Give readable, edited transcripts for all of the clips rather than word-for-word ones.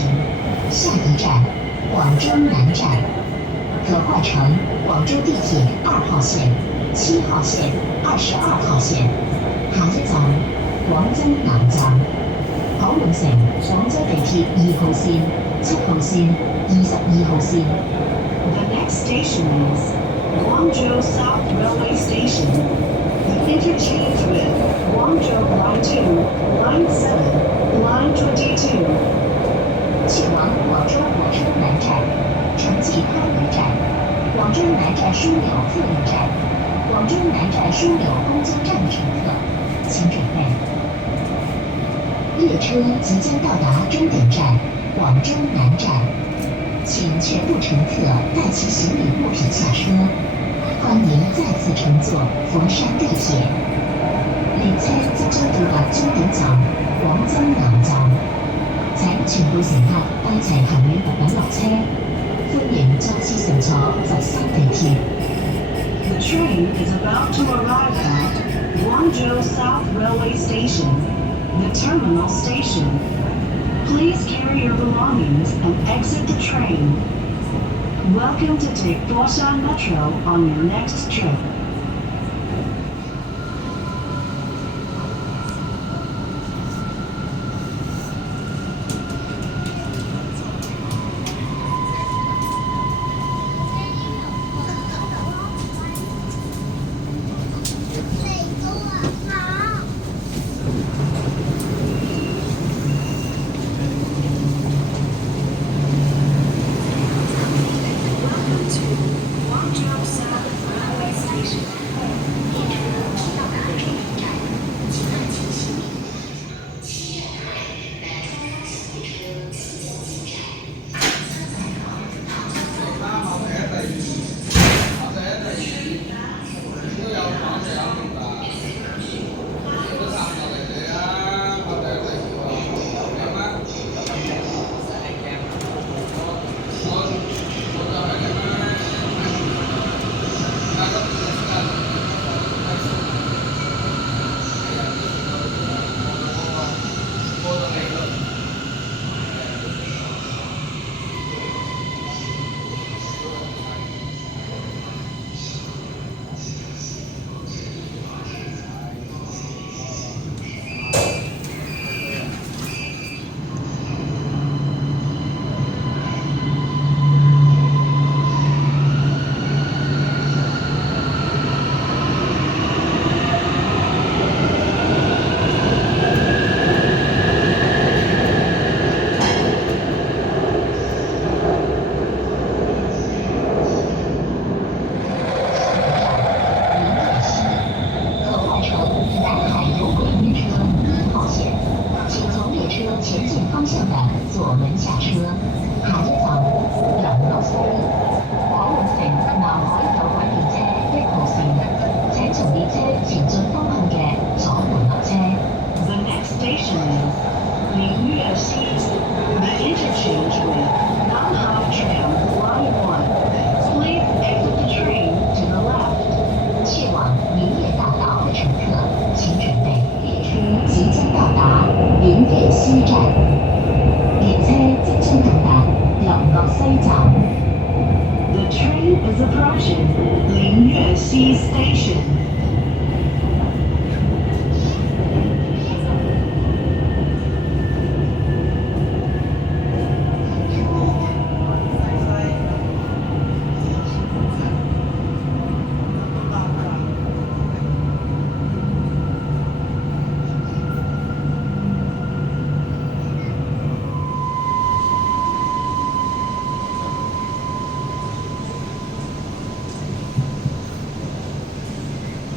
Station， 下一站广州南站，可换乘广州地铁2号线、7号线、22号线。下一站廣州南站，可換乘廣州地鐵2號線、7號線、22號線。The next station is Guangzhou South Railway Station. The interchange with Guangzhou Line 2, Line 7, Line 22. 去往广州火车南站，城际番禺站，广州南站枢纽客运站，广州南站枢纽公交站的乘客，请准备。列车即将到达终点站广州南站，请全部乘客带齐行李物品下车。欢迎再次乘坐佛山地铁。列車即將到達終點站廣州南站，請全部乘客帶齊行李物品落車。歡迎再次乘坐佛山地鐵。The train is about to arrive at Guangzhou South Railway Station, the terminal station. Please carry your belongings and exit the train. Welcome to take Foshan Metro on your next trip. The train is approaching Lingyue Xi Station.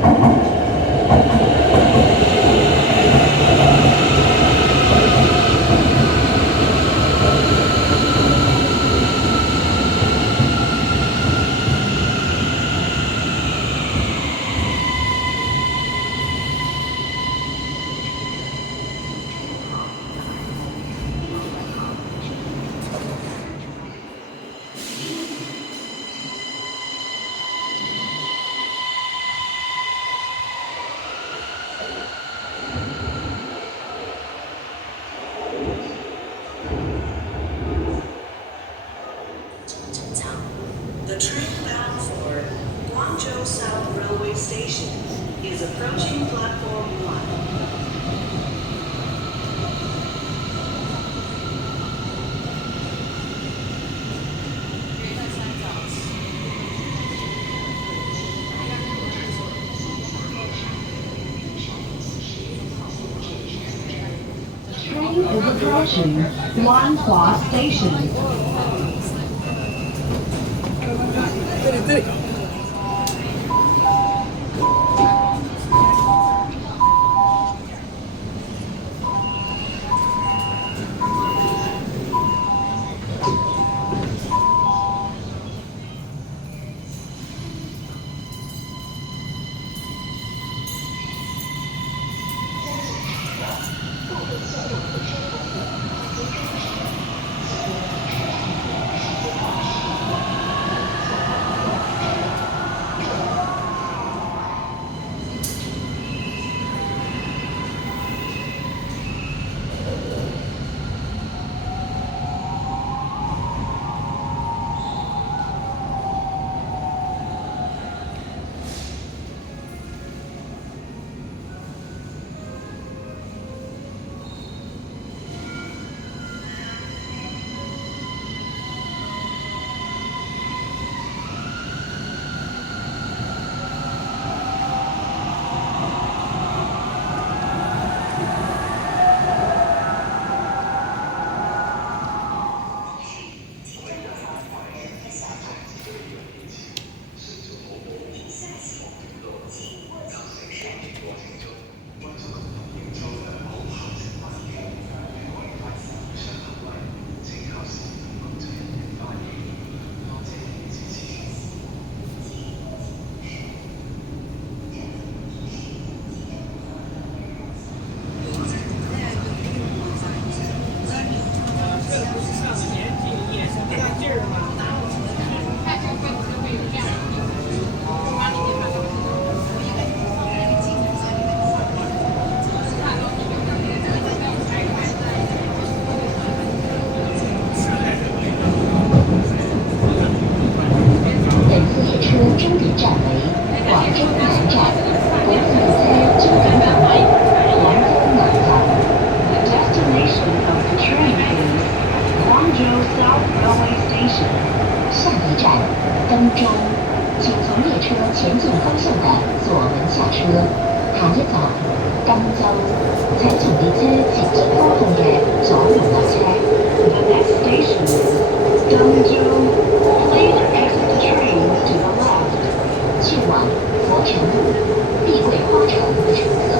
The train bound for Guangzhou South Railway Station is approaching platform 1. Train is approaching Wanhua Station. 这里。登州，请从列车前进方向的左门下车。下一站，登州，請從列車前進方向嘅左門落車。The next station is Dengzhou. Please exit the train to the left. 去往佛城路、碧桂花城。